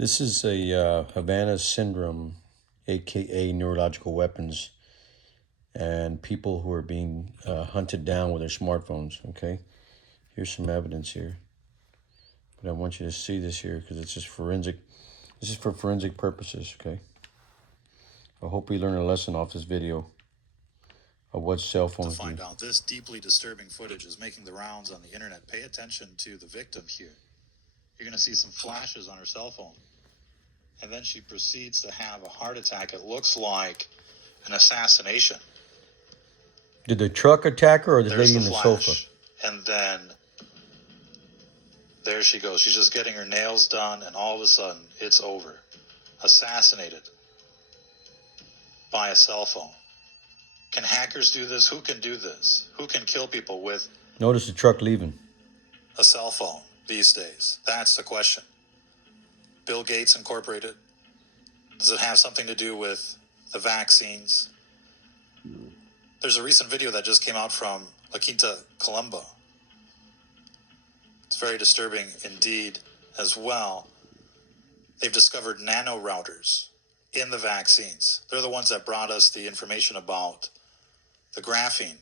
This is a Havana syndrome, aka neurological weapons, and people who are being hunted down with their smartphones. Okay, here's some evidence here, but I want you to see this here because it's just forensic. This is for forensic purposes. Okay, I hope we learn a lesson off this video of what cell phones do. To find out, this deeply disturbing footage is making the rounds on the internet. Pay attention to the victim here. You're going to see some flashes on her cell phone. And then she proceeds to have a heart attack. It looks like an assassination. Did the truck attack her or the There's lady in the flash. sofa? And then there she goes. She's just getting her nails done, and all of a sudden, it's over. Assassinated by a cell phone. Can hackers do this? Who can do this? Who can kill people with Notice the truck leaving. a cell phone these days? That's the question. Bill Gates Incorporated? Does it have something to do with the vaccines? There's a recent video that just came out from La Quinta, Colombo. It's very disturbing indeed as well. They've discovered nano routers in the vaccines. They're the ones that brought us the information about the graphene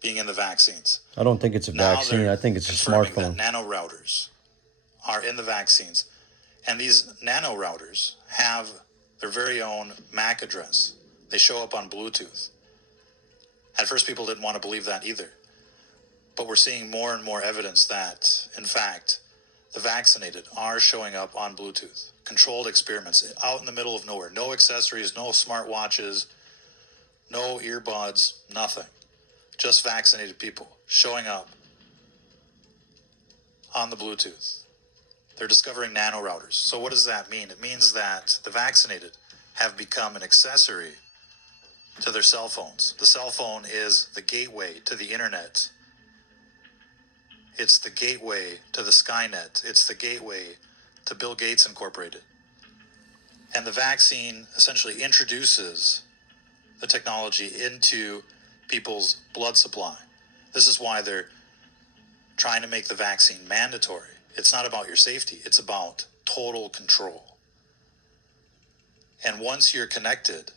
being in the vaccines. I don't think it's a vaccine. I think it's a smartphone. That nano routers are in the vaccines. And these nano routers have their very own MAC address. They show up on Bluetooth. At first, people didn't want to believe that either. But we're seeing more and more evidence that, in fact, the vaccinated are showing up on Bluetooth. Controlled experiments out in the middle of nowhere. No accessories, no smartwatches, no earbuds, nothing. Just vaccinated people showing up on the Bluetooth. They're discovering nano routers. So what does that mean? It means that the vaccinated have become an accessory to their cell phones. The cell phone is the gateway to the internet. It's the gateway to the Skynet. It's the gateway to Bill Gates Incorporated. And the vaccine essentially introduces the technology into people's blood supply. This is why they're trying to make the vaccine mandatory. It's not about your safety. It's about total control. And once you're connected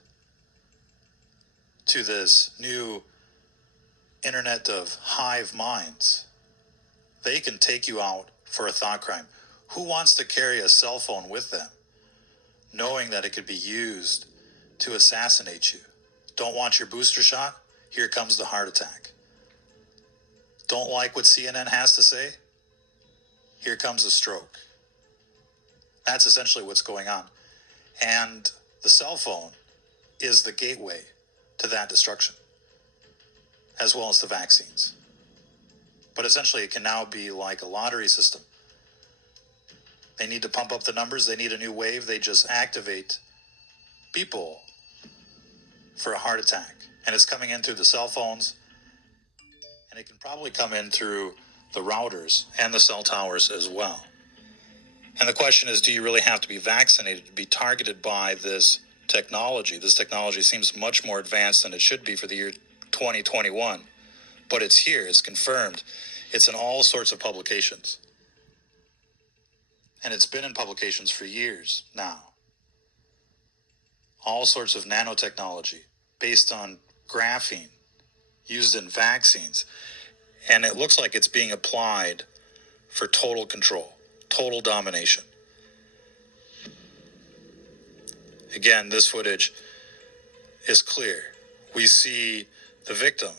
to this new internet of hive minds, they can take you out for a thought crime. Who wants to carry a cell phone with them, knowing that it could be used to assassinate you? Don't want your booster shot? Here comes the heart attack. Don't like what CNN has to say? Here comes a stroke. That's essentially what's going on. And the cell phone is the gateway to that destruction, as well as the vaccines. But essentially, it can now be like a lottery system. They need to pump up the numbers. They need a new wave. They just activate people for a heart attack. And it's coming in through the cell phones. And it can probably come in through the routers and the cell towers as well. And the question is, do you really have to be vaccinated to be targeted by this technology? This technology seems much more advanced than it should be for the year 2021. But it's here. It's confirmed. It's in all sorts of publications. And it's been in publications for years now. All sorts of nanotechnology based on graphene used in vaccines. And it looks like it's being applied for total control, total domination. Again, this footage is clear. We see the victim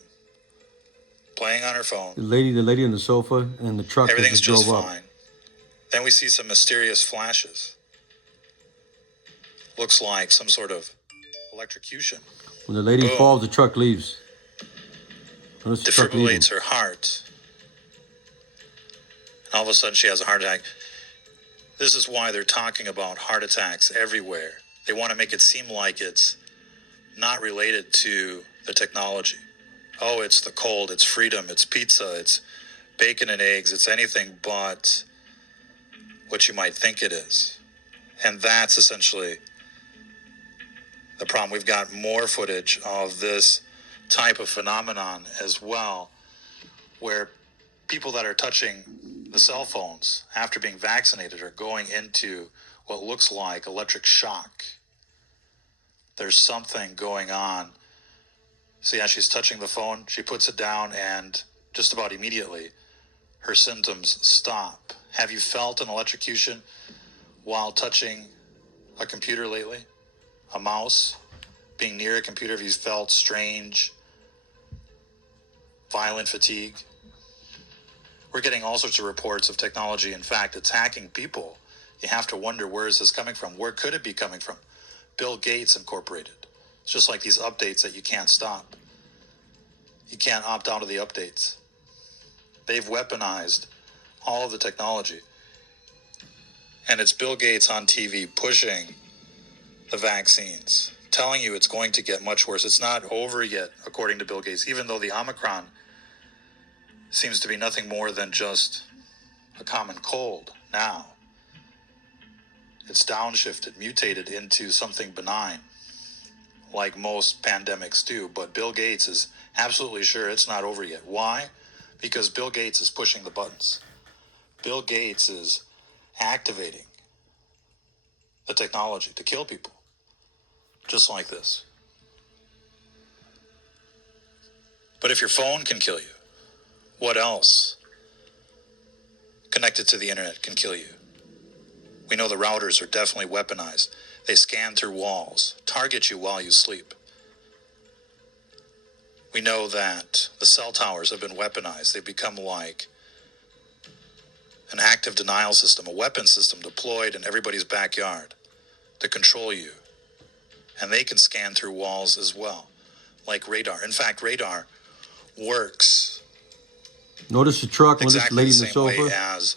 playing on her phone. The lady on the sofa, and the truck that Everything's just just drove fine. up. Then we see some mysterious flashes. Looks like some sort of electrocution. When the lady Boom. falls, the truck leaves. Notice the truck leaving. Defibrillates her heart. And all of a sudden she has a heart attack. This is why they're talking about heart attacks everywhere. They want to make it seem like it's not related to the technology. Oh, it's the cold, it's freedom, it's pizza, it's bacon and eggs, it's anything but what you might think it is. And that's essentially the problem. We've got more footage of this type of phenomenon as well, where people that are touching the cell phones after being vaccinated are going into what looks like electric shock. There's something going on. See how she's touching the phone? She puts it down and just about immediately her symptoms stop. Have you felt an electrocution while touching a computer lately? A mouse? Being near a computer, have you felt strange, violent fatigue? We're getting all sorts of reports of technology, in fact, attacking people. You have to wonder, where is this coming from? Where could it be coming from? Bill Gates Incorporated. It's just like these updates that you can't stop. You can't opt out of the updates. They've weaponized all of the technology. And it's Bill Gates on TV pushing the vaccines, telling you it's going to get much worse. It's not over yet, according to Bill Gates, even though the Omicron seems to be nothing more than just a common cold now. It's downshifted, mutated into something benign, like most pandemics do. But Bill Gates is absolutely sure it's not over yet. Why? Because Bill Gates is pushing the buttons. Bill Gates is activating the technology to kill people, just like this. But if your phone can kill you, what else connected to the internet can kill you? We know the routers are definitely weaponized. They scan through walls, target you while you sleep. We know that the cell towers have been weaponized. They've become like an active denial system, a weapon system deployed in everybody's backyard to control you. And they can scan through walls as well, like radar. In fact, radar works Notice the truck when this exactly lady the in the same way sofa. as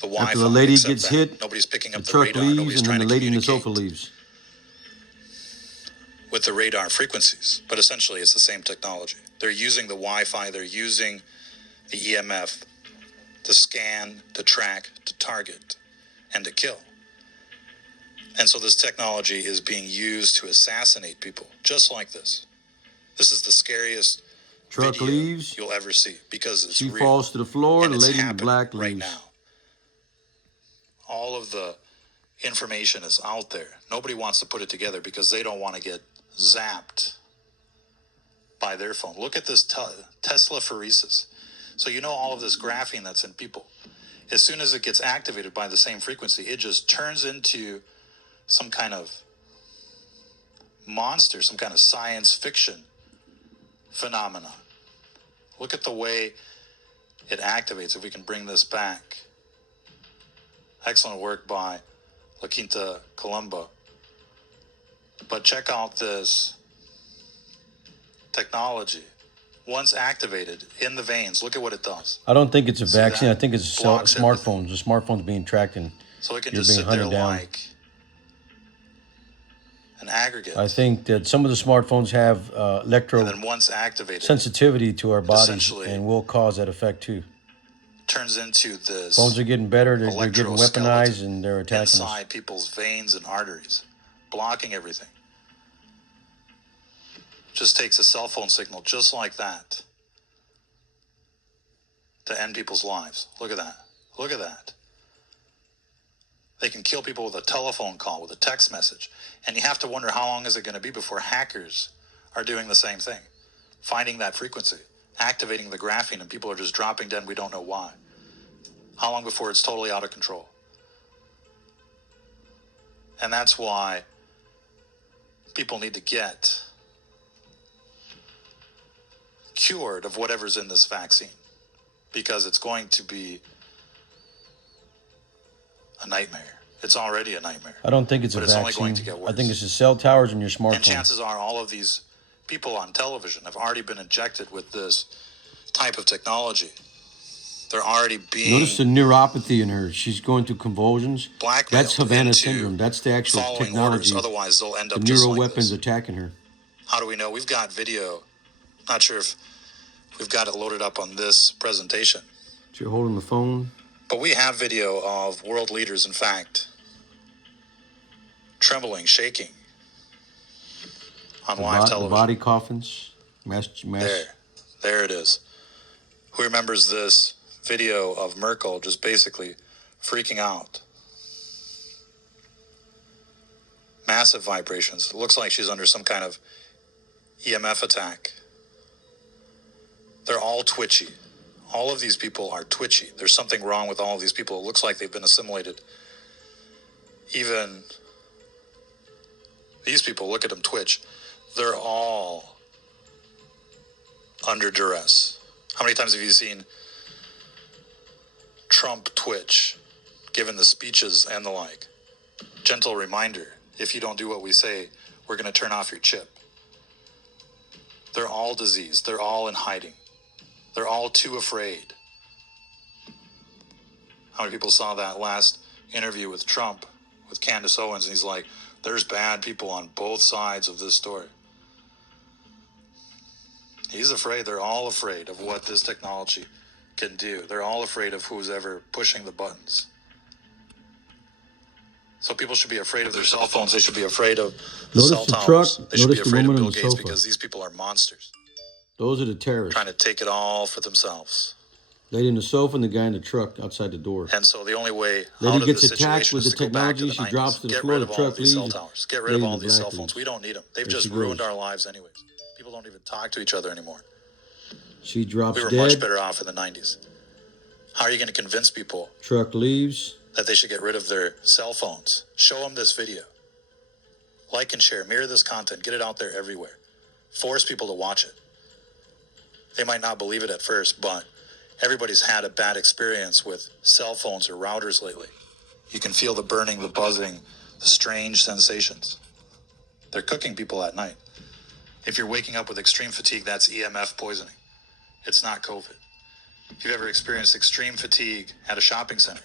the After Wi-Fi, the lady except gets that hit, nobody's picking the up the truck radar. leaves, Nobody's and then trying the to lady in the communicate sofa leaves. with the radar frequencies, but essentially it's the same technology. They're using the Wi-Fi, they're using the EMF to scan, to track, to target, and to kill. And so this technology is being used to assassinate people, just like this. This is the scariest Truck video leaves. you'll ever see, because it's She real. falls to the floor. And The it's lady in the happening black right leaves. now. All of the information is out there. Nobody wants to put it together because they don't want to get zapped by their phone. Look at this Tesla phoresis. So you know all of this graphene that's in people. As soon as it gets activated by the same frequency, it just turns into some kind of monster, some kind of science fiction phenomenon. Look at the way it activates. If we can bring this back. Excellent work by La Quinta Colombo. But check out this technology. Once activated in the veins, look at what it does. I don't think it's a See vaccine. that? I think it's Blocks everything. smartphones. The smartphone's being tracked and So it can you're just being sit there hunted down. like an aggregate. I think that some of the smartphones have electro And then once activated, sensitivity to our bodies essentially and will cause that effect too. turns into this Phones are getting better. They're getting weaponized electroskeleton and they're attacking us. inside people's veins and arteries, blocking everything. Just takes a cell phone signal just like that to end people's lives. Look at that. Look at that. They can kill people with a telephone call, with a text message. And you have to wonder, how long is it going to be before hackers are doing the same thing? Finding that frequency, activating the graphene, and people are just dropping dead. We don't know why. How long before it's totally out of control? And that's why people need to get cured of whatever's in this vaccine, because it's going to be a nightmare. It's already a nightmare. I don't think it's but a it's vaccine. only going to get worse. I think it's the cell towers in your smartphone. And chances are all of these people on television have already been injected with this type of technology. They're already being Notice the neuropathy in her. She's going through convulsions. blackmailed That's Havana into syndrome. That's the actual following technology. orders. Otherwise, they'll end The up just neuro like weapons this. attacking her. How do we know? We've got video. Not sure if we've got it loaded up on this presentation. So you're holding the phone. But we have video of world leaders, in fact, trembling, shaking on live television. The body coffins. Mass. There it is. Who remembers this video of Merkel just basically freaking out? Massive vibrations. It looks like she's under some kind of EMF attack. They're all twitchy. All of these people are twitchy. There's something wrong with all of these people. It looks like they've been assimilated. Even these people, look at them twitch. They're all under duress. How many times have you seen Trump twitch, given the speeches and the like? Gentle reminder, if you don't do what we say, we're going to turn off your chip. They're all diseased. They're all in hiding. They're all too afraid. How many people saw that last interview with Trump, with Candace Owens, and he's like, there's bad people on both sides of this story. He's afraid. They're all afraid of what this technology can do. They're all afraid of who's ever pushing the buttons. So people should be afraid of their cell phones. They should be afraid of the cell towers. They should be afraid of Bill Gates because these people are monsters. Those are the terrorists. Trying to take it all for themselves. Lady in the sofa and the guy in the truck outside the door. And so the only way Lady out of gets this attacked situation with is the to go back to technology. the She 90s. drops to the Get floor. rid The of all truck of these cell leaves. towers. Get rid of Lady all in the these black cell phones. leaves. We don't need them. They've There just she ruined goes. our lives anyways. People don't even talk to each other anymore. She drops We were dead. much better off in the 90s. How are you going to convince people Truck leaves. that they should get rid of their cell phones? Show them this video. Like and share. Mirror this content. Get it out there everywhere. Force people to watch it. They might not believe it at first, but everybody's had a bad experience with cell phones or routers lately. You can feel the burning, the buzzing, the strange sensations. They're cooking people at night. If you're waking up with extreme fatigue, that's EMF poisoning. It's not COVID. If you've ever experienced extreme fatigue at a shopping center,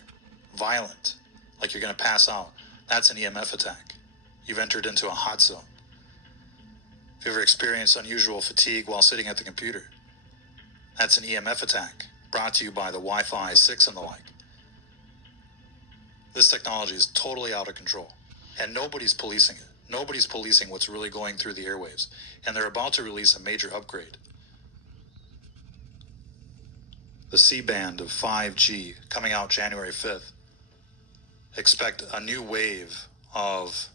violent, like you're going to pass out, that's an EMF attack. You've entered into a hot zone. If you've ever experienced unusual fatigue while sitting at the computer, that's an EMF attack brought to you by the Wi-Fi 6 and the like. This technology is totally out of control, and nobody's policing it. Nobody's policing what's really going through the airwaves, and they're about to release a major upgrade. The C-band of 5G coming out January 5th. Expect a new wave of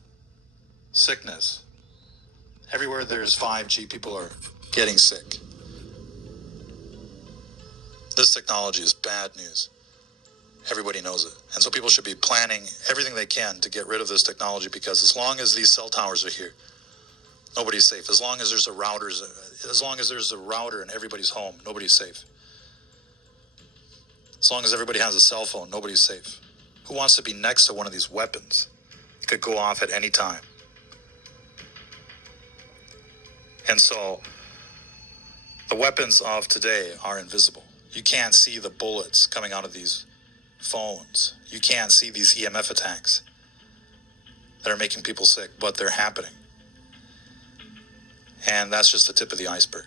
sickness. Everywhere there's 5G, people are getting sick. This technology is bad news. Everybody knows it. And so people should be planning everything they can to get rid of this technology, because as long as these cell towers are here, nobody's safe. As long as there's a router in everybody's home, nobody's safe. As long as everybody has a cell phone, nobody's safe. Who wants to be next to one of these weapons? It could go off at any time. And so the weapons of today are invisible. You can't see the bullets coming out of these phones. You can't see these EMF attacks that are making people sick, but they're happening. And that's just the tip of the iceberg.